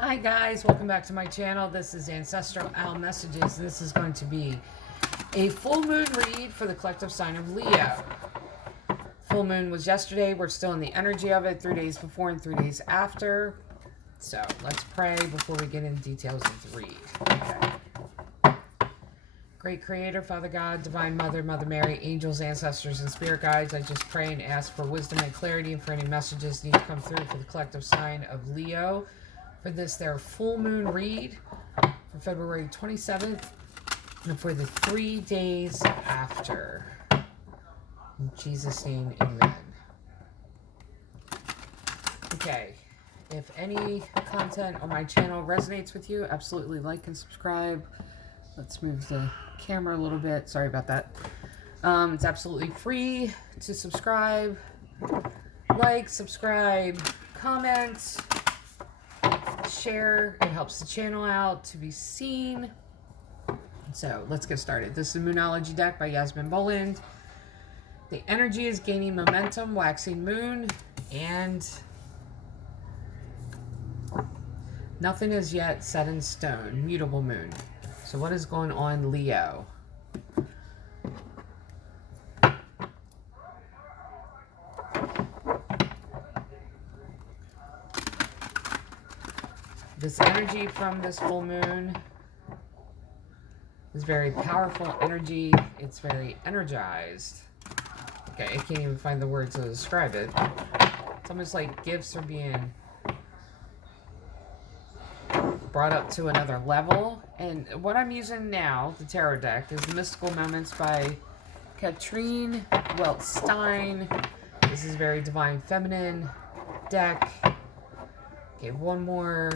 Hi guys, welcome back to my channel. This is Ancestral Owl Messages. This is going to be a full moon read for the collective sign of Leo. Full moon was yesterday. We're still in the energy of it, 3 days before and 3 days after. So let's pray before we get into details of the read. Okay. Great Creator, Father God, Divine Mother, Mother Mary, angels, ancestors, and spirit guides, I just pray and ask for wisdom and clarity and for any messages need to come through for the collective sign of Leo. For this, their full moon read for February 27th and for the 3 days after. In Jesus' name, amen. Okay, if any content on my channel resonates with you, absolutely like and subscribe. Let's move the camera a little bit. Sorry about that. It's absolutely free to subscribe. Like, subscribe, comment, share. It helps the channel out to be seen. So let's get started. This is the Moonology deck by Yasmin, Boland. The energy is gaining momentum, waxing moon, and nothing is yet set in stone, mutable moon. So what is going on, Leo? This energy from this full moon is very powerful energy. It's very energized. Okay, I can't even find the words to describe it. It's almost like gifts are being brought up to another level. And what I'm using now, the tarot deck, is Mystical Moments by Katrine Weltstein. This is very divine feminine deck. Okay, one more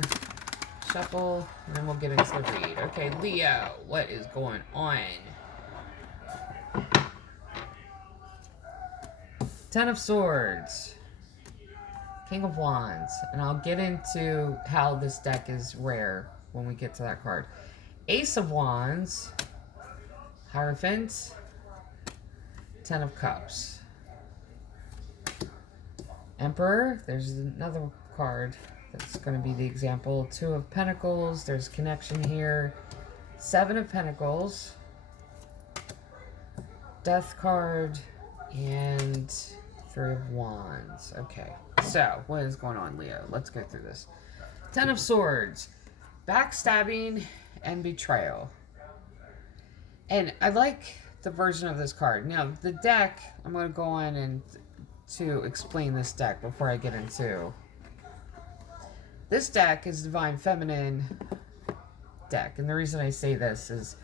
shuffle, and then we'll get into the read. Okay, Leo, what is going on? Ten of Swords, King of Wands, and I'll get into how this deck is rare when we get to that card. Ace of Wands, Hierophant, Ten of Cups. Emperor, there's another card that's going to be the example. Two of Pentacles, there's connection here. Seven of Pentacles, Death card, and Three of Wands. Okay, so what is going on, Leo? Let's go through this. Ten of Swords, Backstabbing and Betrayal. And I like the version of this card. Now, the deck, I'm going to go on and to explain this deck before I get into. This deck is Divine Feminine deck. And the reason I say this is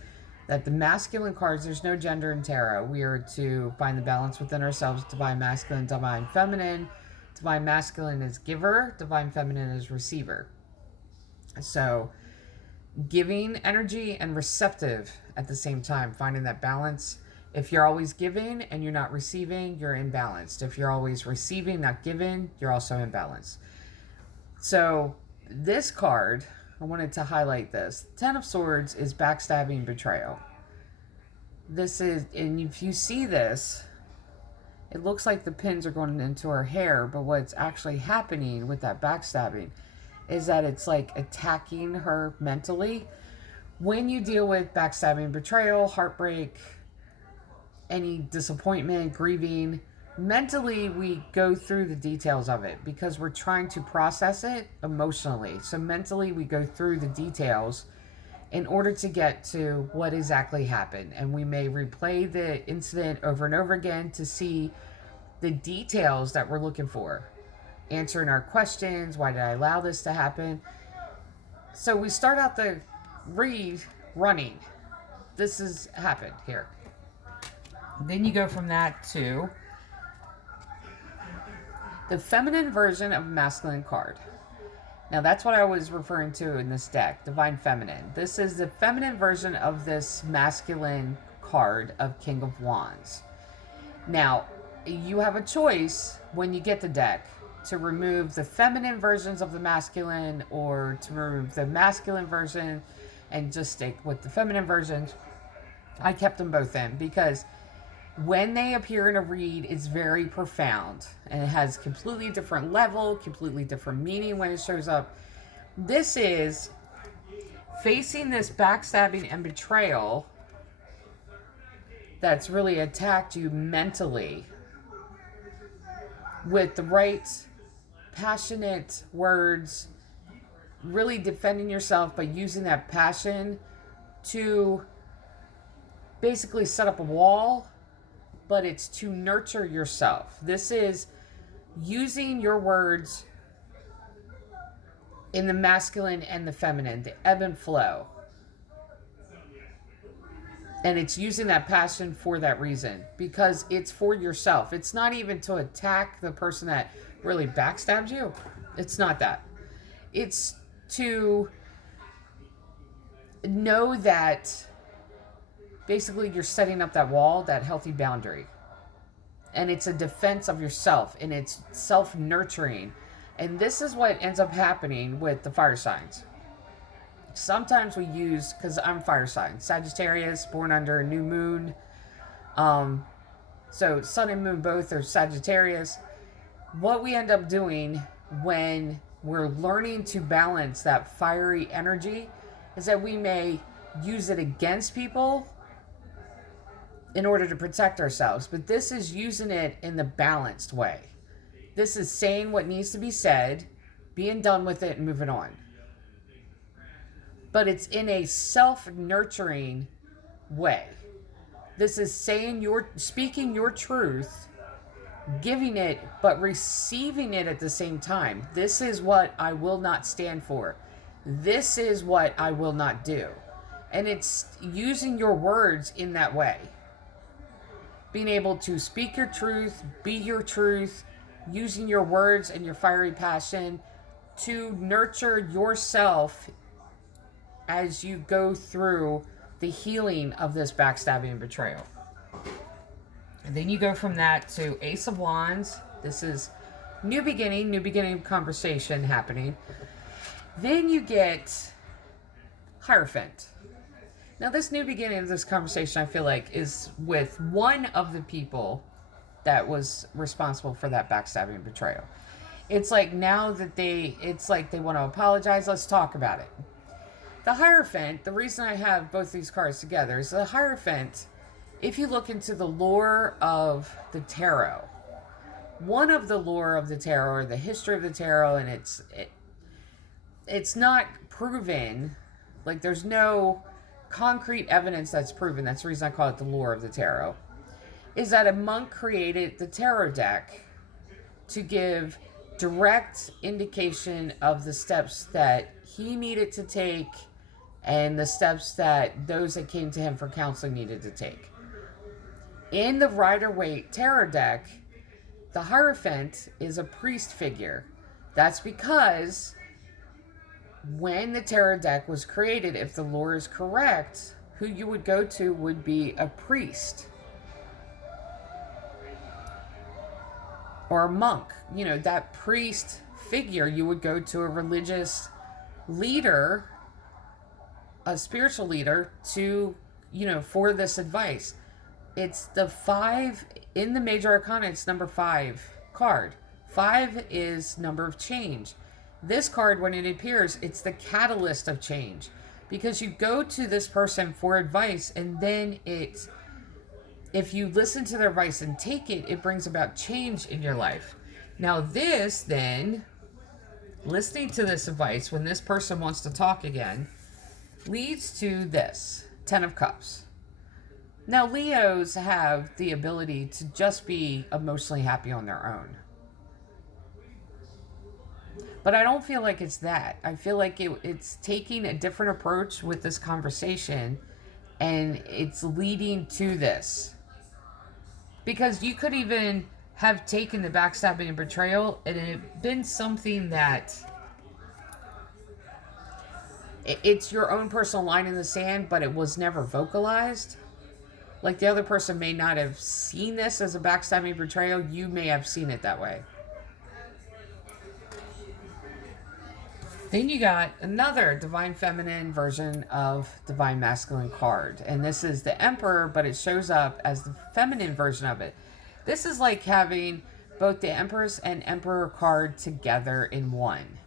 that the masculine cards, there's no gender in tarot. We are to find the balance within ourselves. Divine Masculine, Divine Feminine. Divine Masculine is giver. Divine Feminine is receiver. So, giving energy and receptive at the same time. Finding that balance. If you're always giving and you're not receiving, you're imbalanced. If you're always receiving, not giving, you're also imbalanced. So, this card, I wanted to highlight this. Ten of Swords is backstabbing, betrayal. This is, and if you see this, it looks like the pins are going into her hair, but what's actually happening with that backstabbing is that it's like attacking her mentally. When you deal with backstabbing, betrayal, heartbreak, any disappointment, grieving, mentally we go through the details of it because we're trying to process it emotionally. So mentally we go through the details in order to get to what exactly happened. And we may replay the incident over and over again to see the details that we're looking for. Answering our questions, why did I allow this to happen? So we start out the read running. This has happened here. Then you go from that to the feminine version of a masculine card. Now that's what I was referring to in this deck, Divine Feminine. This is the feminine version of this masculine card of King of Wands. Now, you have a choice when you get the deck to remove the feminine versions of the masculine or to remove the masculine version and just stick with the feminine versions. I kept them both in because when they appear in a read, it's very profound and it has completely different level, completely different meaning when it shows up. this is facing this backstabbing and betrayal that's really attacked you mentally with the right passionate words, really defending yourself by using that passion to basically set up a wall, but it's to nurture yourself. This is using your words in the masculine and the feminine, the ebb and flow. And it's using that passion for that reason, because it's for yourself. It's not even to attack the person that really backstabs you. It's not that. It's to know that basically you're setting up that wall, that healthy boundary. And it's a defense of yourself, and it's self-nurturing. And this is what ends up happening with the fire signs. Sometimes we use, because I'm fire sign, Sagittarius, born under a new moon. So sun and moon both are Sagittarius. What we end up doing when we're learning to balance that fiery energy is that we may use it against people in order to protect ourselves. But this is using it in the balanced way. This is saying what needs to be said, being done with it, and moving on. But it's in a self-nurturing way. This is speaking your truth, giving it, but receiving it at the same time. This is what I will not stand for. This is what I will not do. And it's using your words in that way. Being able to speak your truth, be your truth, using your words and your fiery passion to nurture yourself as you go through the healing of this backstabbing and betrayal. And then you go from that to Ace of Wands. This is new beginning conversation happening. Then you get Hierophant. Now this new beginning of this conversation, I feel like, is with one of the people that was responsible for that backstabbing and betrayal. It's like now that they want to apologize, let's talk about it. The Hierophant, the reason I have both these cards together is the Hierophant, if you look into the lore of the tarot, one of the lore of the tarot, or the history of the tarot, and it's not proven, like there's no concrete evidence that's proven, that's the reason I call it the lore of the tarot, is that a monk created the tarot deck to give direct indication of the steps that he needed to take and the steps that those that came to him for counseling needed to take. In the Rider-Waite tarot deck, the Hierophant is a priest figure. That's because when the tarot deck was created, if the lore is correct, who you would go to would be a priest or a monk. You know, that priest figure, you would go to a religious leader, a spiritual leader, to, for this advice. It's the 5 in the major arcana. It's number 5 card. 5 is number of change. This card, when it appears, it's the catalyst of change, because you go to this person for advice, and then if you listen to their advice and take it, it brings about change in your life. Now this then, listening to this advice when this person wants to talk again, leads to this 10 of Cups. Now Leos have the ability to just be emotionally happy on their own. But I don't feel like it's that. I feel like it's taking a different approach with this conversation, and it's leading to this. Because you could even have taken the backstabbing and betrayal, and it had been something that it's your own personal line in the sand, but it was never vocalized. Like the other person may not have seen this as a backstabbing betrayal. You may have seen it that way. Then you got another Divine Feminine version of Divine Masculine card. And this is the Emperor, but it shows up as the feminine version of it. This is like having both the Empress and Emperor card together in one.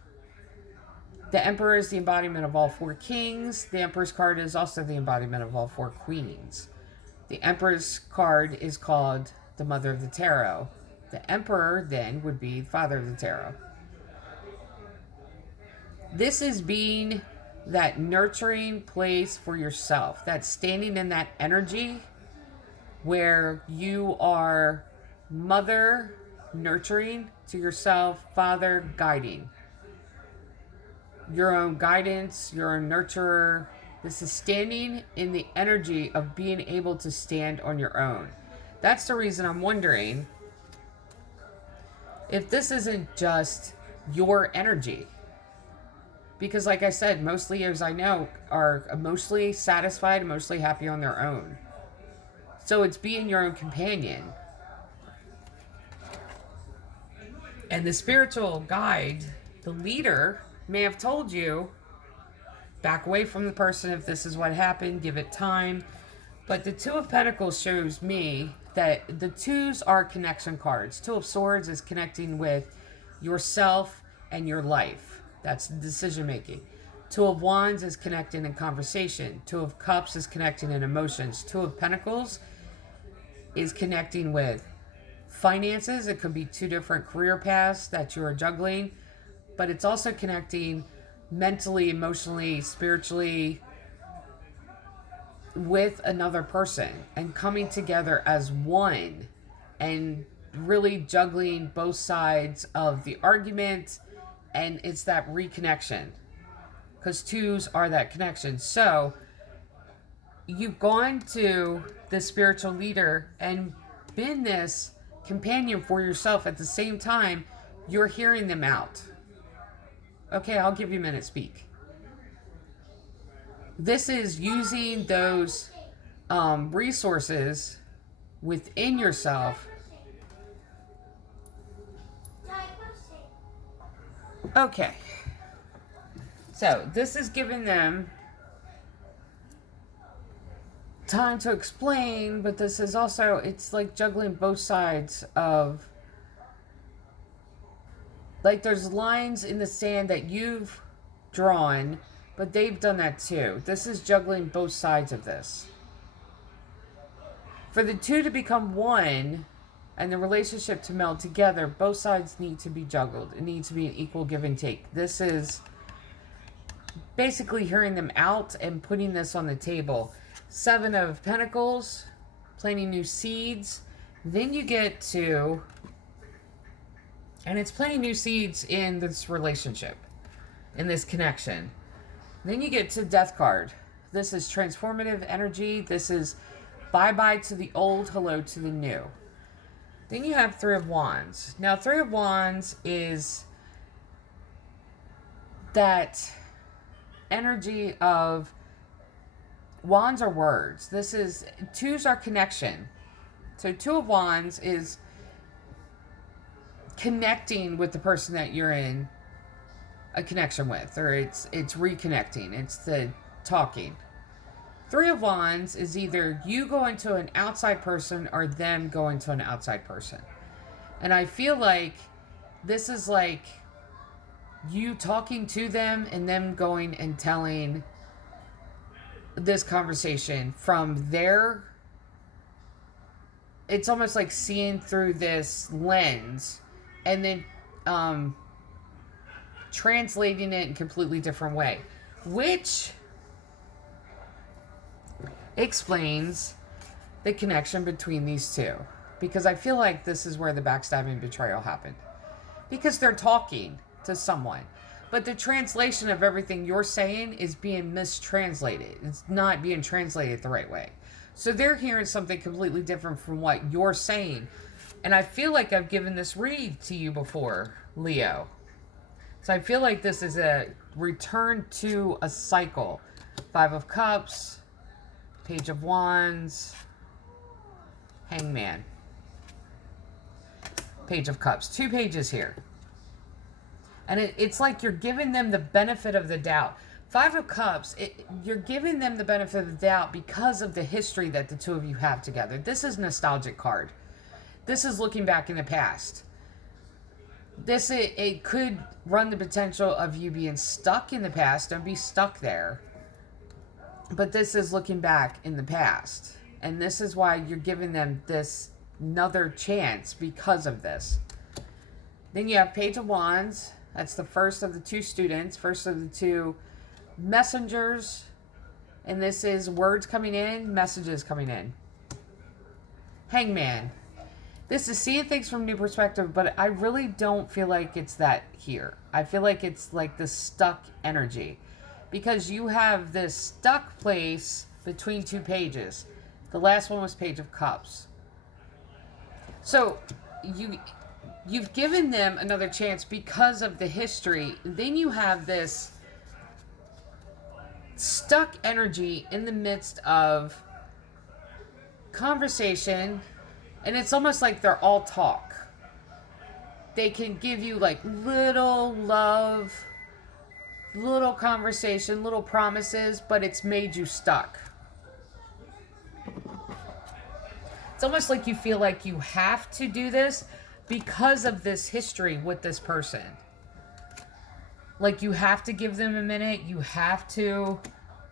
The Emperor is the embodiment of all 4 kings. The Emperor's card is also the embodiment of all 4 queens. The Emperor's card is called the Mother of the Tarot. The Emperor then would be the Father of the Tarot. This is being that nurturing place for yourself. That's standing in that energy where you are mother nurturing to yourself, father guiding. Your own guidance, your own nurturer. This is standing in the energy of being able to stand on your own. That's the reason I'm wondering if this isn't just your energy. Because like I said, most Leos I know are emotionally satisfied, emotionally happy on their own. So it's being your own companion. And the spiritual guide, the leader, may have told you, back away from the person if this is what happened, give it time. But the Two of Pentacles shows me that the twos are connection cards. Two of Swords is connecting with yourself and your life. That's decision making. Two of Wands is connecting in conversation. Two of Cups is connecting in emotions. Two of Pentacles is connecting with finances. It could be 2 different career paths that you are juggling, but it's also connecting mentally, emotionally, spiritually with another person and coming together as one and really juggling both sides of the argument. And it's that reconnection, because twos are that connection. So you've gone to the spiritual leader and been this companion for yourself. At the same time, you're hearing them out. Okay, I'll give you a minute, speak. This is using those resources within yourself. Okay. So this is giving them time to explain, but this is also, it's like juggling both sides of, like there's lines in the sand that you've drawn, but they've done that too. This is juggling both sides of this. For the two to become one and the relationship to meld together, both sides need to be juggled. It needs to be an equal give and take. This is basically hearing them out and putting this on the table. 7 of Pentacles, planting new seeds. Then you get to, and it's planting new seeds in this relationship, in this connection. Then you get to Death card. This is transformative energy. This is bye-bye to the old, hello to the new. Then you have 3 of Wands. Now, 3 of Wands is that energy of, wands are words. This is, twos are connection. So 2 of Wands is connecting with the person that you're in a connection with, or it's reconnecting. It's the talking. 3 of Wands is either you going to an outside person or them going to an outside person. And I feel like this is like you talking to them and them going and telling this conversation from their, it's almost like seeing through this lens and then translating it in a completely different way, which explains the connection between these two. Because I feel like this is where the backstabbing betrayal happened. Because they're talking to someone, but the translation of everything you're saying is being mistranslated. It's not being translated the right way. So they're hearing something completely different from what you're saying. And I feel like I've given this read to you before, Leo. So I feel like this is a return to a cycle. 5 of Cups, Page of Wands, Hangman, Page of Cups. 2 pages here. And it's like you're giving them the benefit of the doubt. 5 of Cups, you're giving them the benefit of the doubt because of the history that the two of you have together. This is a nostalgic card. This is looking back in the past. it could run the potential of you being stuck in the past. Don't be stuck there. But this is looking back in the past. And this is why you're giving them this another chance because of this. Then you have Page of Wands. That's the first of the two students, first of the two messengers. And this is words coming in, messages coming in. Hangman. This is seeing things from a new perspective, but I really don't feel like it's that here. I feel like it's like the stuck energy. Because you have this stuck place between two pages. The last one was Page of Cups. So you've given them another chance because of the history. Then you have this stuck energy in the midst of conversation, and it's almost like they're all talk. They can give you like little love, little conversation, little promises, but it's made you stuck. It's almost like you feel like you have to do this because of this history with this person. Like you have to give them a minute. You have to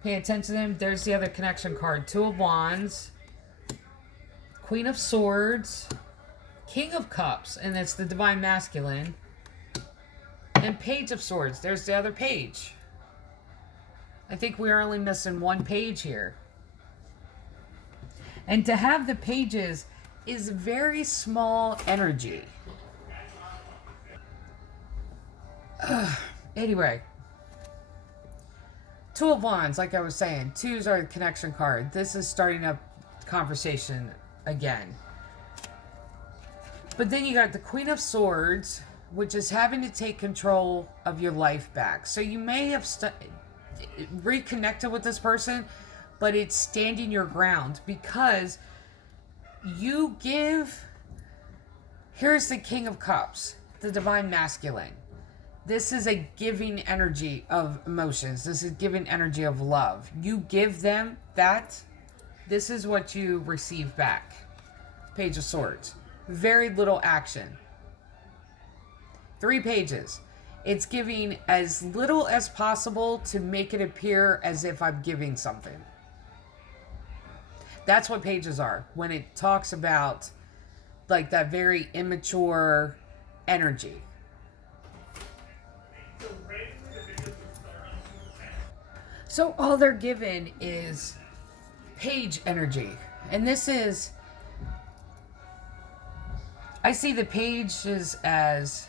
pay attention to them. There's the other connection card. Two of Wands. Queen of Swords. King of Cups. And it's the Divine Masculine. And Page of Swords. There's the other page. I think we're only missing one page here. And to have the pages is very small energy. Anyway. Two of Wands, like I was saying. Twos are the connection card. This is starting up conversation again. But then you got the Queen of Swords, which is having to take control of your life back. So you may have reconnected with this person, but it's standing your ground because you give... Here's the King of Cups, the Divine Masculine. This is a giving energy of emotions. This is giving energy of love. You give them that. This is what you receive back. Page of Swords. Very little action. 3 pages. It's giving as little as possible to make it appear as if I'm giving something. That's what pages are. When it talks about like that very immature energy. So all they're given is page energy. And this is... I see the pages as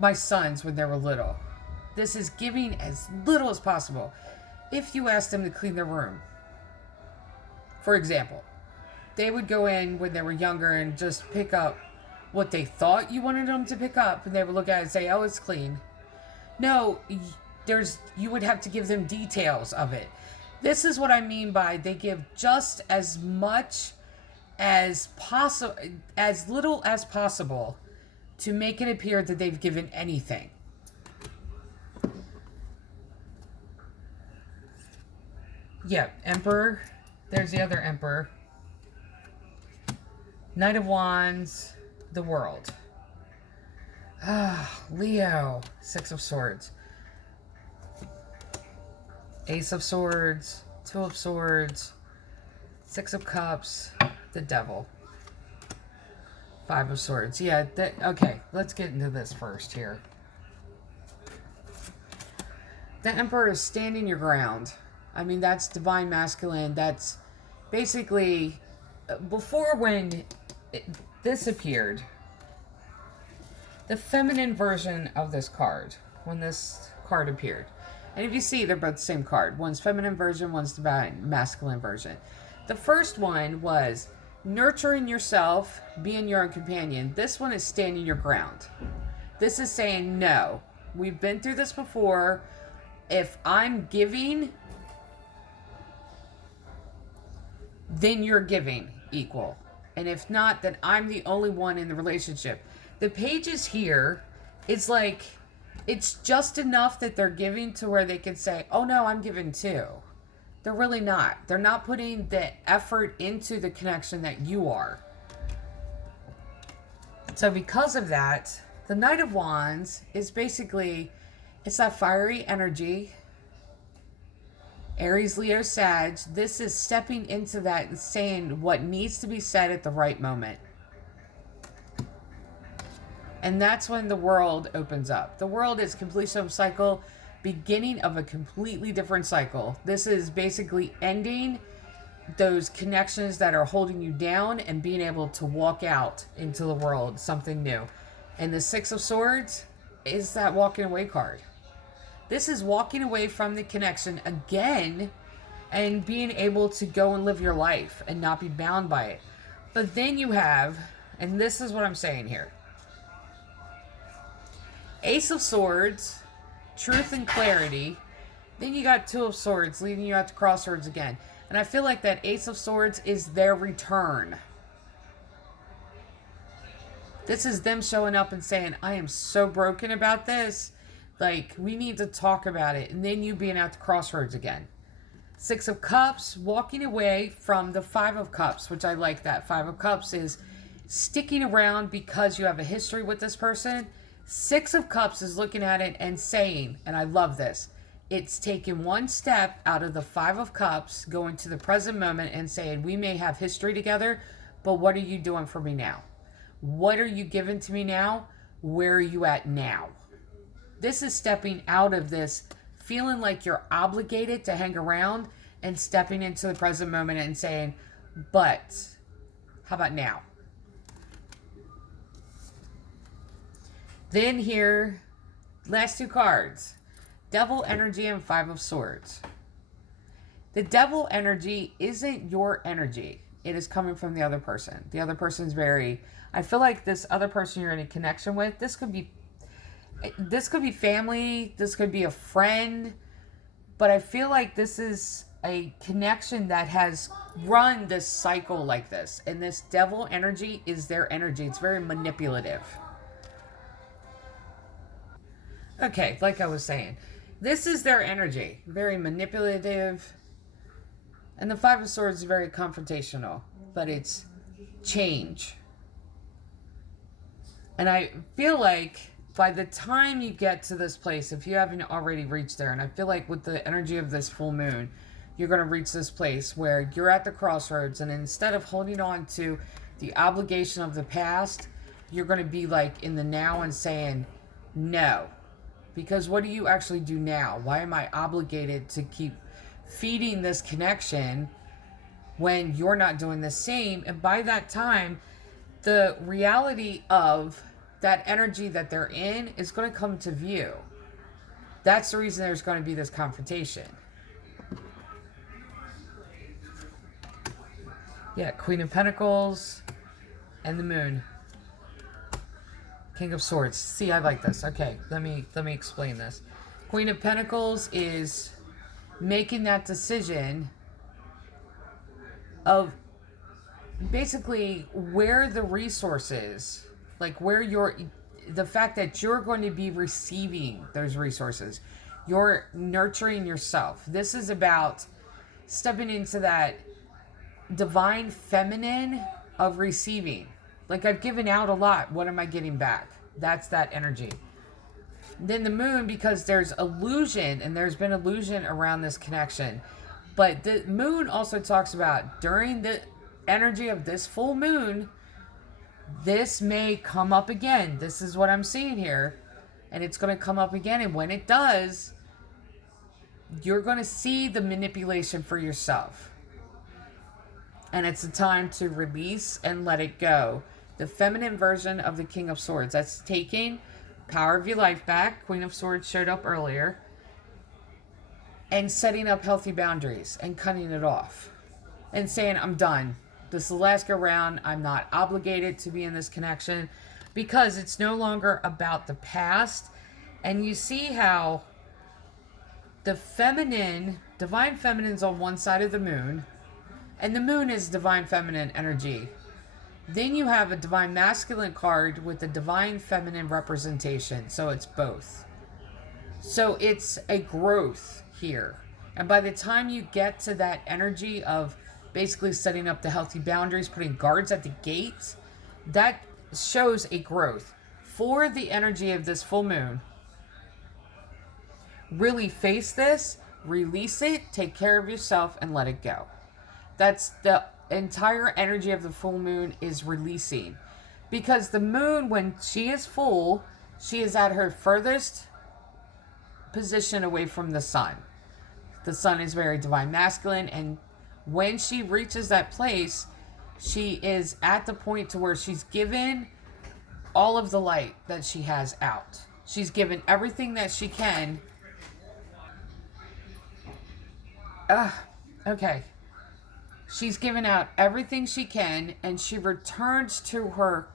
my sons when they were little. This is giving as little as possible. If you ask them to clean their room, for example, they would go in when they were younger and just pick up what they thought you wanted them to pick up, and they would look at it and say, oh, it's clean. No, you would have to give them details of it. This is what I mean by they give just as much as possible, as little as possible, to make it appear that they've given anything. Yeah, Emperor. There's the other Emperor. Knight of Wands. The World. Leo. 6 of Swords. Ace of Swords. 2 of Swords. 6 of Cups. The Devil. 5 of Swords. Yeah, okay, let's get into this first here. The Emperor is standing your ground. I mean, that's Divine Masculine. That's basically... Before when this appeared, the feminine version of this card, when this card appeared. And if you see, they're both the same card. One's feminine version, one's Divine Masculine version. The first one was... nurturing yourself, being your own companion. This one is standing your ground. This is saying, no, we've been through this before. If I'm giving, then you're giving equal. And if not, then I'm the only one in the relationship. The pages here, it's like, it's just enough that they're giving to where they can say, oh no, I'm giving too. They're really not. They're not putting the effort into the connection that you are. So because of that, the Knight of Wands is basically, it's that fiery energy. Aries, Leo, Sag. This is stepping into that and saying what needs to be said at the right moment. And that's when the world opens up. The world is completion of cycle, beginning of a completely different cycle. This is basically ending those connections that are holding you down and being able to walk out into the world, something new. And the Six of Swords is that walking away card. This is walking away from the connection again and being able to go and live your life and not be bound by it. But then you have, and this is what I'm saying here, Ace of Swords, truth and clarity. Then you got Two of Swords leading you out to crossroads again. And I feel like that Ace of Swords is their return. This is them showing up and saying, I am so broken about this. Like, we need to talk about it. And then you being out to crossroads again. Six of Cups, walking away from the Five of Cups, which I like that. Five of Cups is sticking around because you have a history with this person. Six of Cups is looking at it and saying, and I love this, it's taking one step out of the Five of Cups, going to the present moment and saying, we may have history together, but what are you doing for me now? What are you giving to me now? Where are you at now? This is stepping out of this, feeling like you're obligated to hang around and stepping into the present moment and saying, but how about now? Then here, last two cards, Devil energy and Five of Swords. The devil energy isn't your energy. It is coming from the other person. The other person is very, I feel like this other person you're in a connection with, this could be family, this could be a friend, but I feel like this is a connection that has run this cycle like this. And this devil energy is their energy. It's very manipulative. Okay, like I was saying, this is their energy. Very manipulative. And the Five of Swords is very confrontational, but it's change. And I feel like by the time you get to this place, if you haven't already reached there, and I feel like with the energy of this full moon, you're going to reach this place where you're at the crossroads, and instead of holding on to the obligation of the past, you're going to be like in the now and saying, no. Because what do you actually do now? Why am I obligated to keep feeding this connection when you're not doing the same? And by that time, the reality of that energy that they're in is going to come to view. That's the reason there's going to be this confrontation. Yeah, Queen of Pentacles and the Moon. King of Swords. See, I like this. Okay, let me explain this. Queen of Pentacles is making that decision of basically where the resources, like where the fact that you're going to be receiving those resources. You're nurturing yourself. This is about stepping into that divine feminine of receiving. Like, I've given out a lot. What am I getting back? That's that energy. Then the Moon, because there's illusion, and there's been illusion around this connection. But the Moon also talks about during the energy of this full moon, this may come up again. This is what I'm seeing here. And it's going to come up again. And when it does, you're going to see the manipulation for yourself. And it's a time to release and let it go. The feminine version of the King of Swords. That's taking power of your life back. Queen of Swords showed up earlier. And setting up healthy boundaries and cutting it off. And saying, I'm done. This is the last go round. I'm not obligated to be in this connection. Because it's no longer about the past. And you see how the feminine, divine feminine's on one side of the moon. And the moon is divine feminine energy. Then you have a divine masculine card with a divine feminine representation. So it's both. So it's a growth here. And by the time you get to that energy of basically setting up the healthy boundaries, putting guards at the gate, that shows a growth. For the energy of this full moon, really face this, release it, take care of yourself, and let it go. That's the entire energy of the full moon, is releasing. Because the moon, when she is full, she is at her furthest position away from the sun. The sun is very divine masculine, and when she reaches that place, she is at the point to where she's given all of the light that she has out. She's given everything that she can. Okay. She's given out everything she can, and she returns to her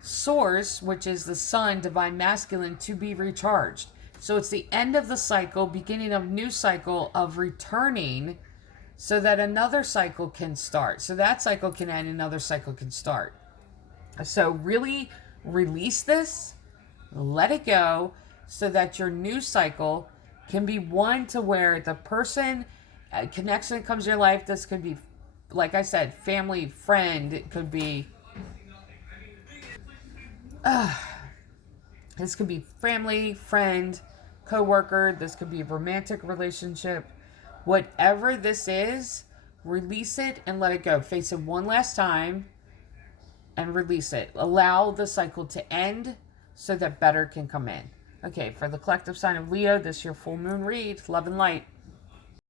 source, which is the sun, divine masculine, to be recharged. So it's the end of the cycle, beginning of new cycle of returning, so that another cycle can start. So that cycle can end, another cycle can start. So really release this, let it go, so that your new cycle can be one to where the person, connection that comes to your life, this could be, like I said, family, friend, it could be, this could be family, friend, co-worker, this could be a romantic relationship. Whatever this is, release it and let it go. Face it one last time and release it. Allow the cycle to end so that better can come in. Okay, for the collective sign of Leo, this is your full moon read. Love and light.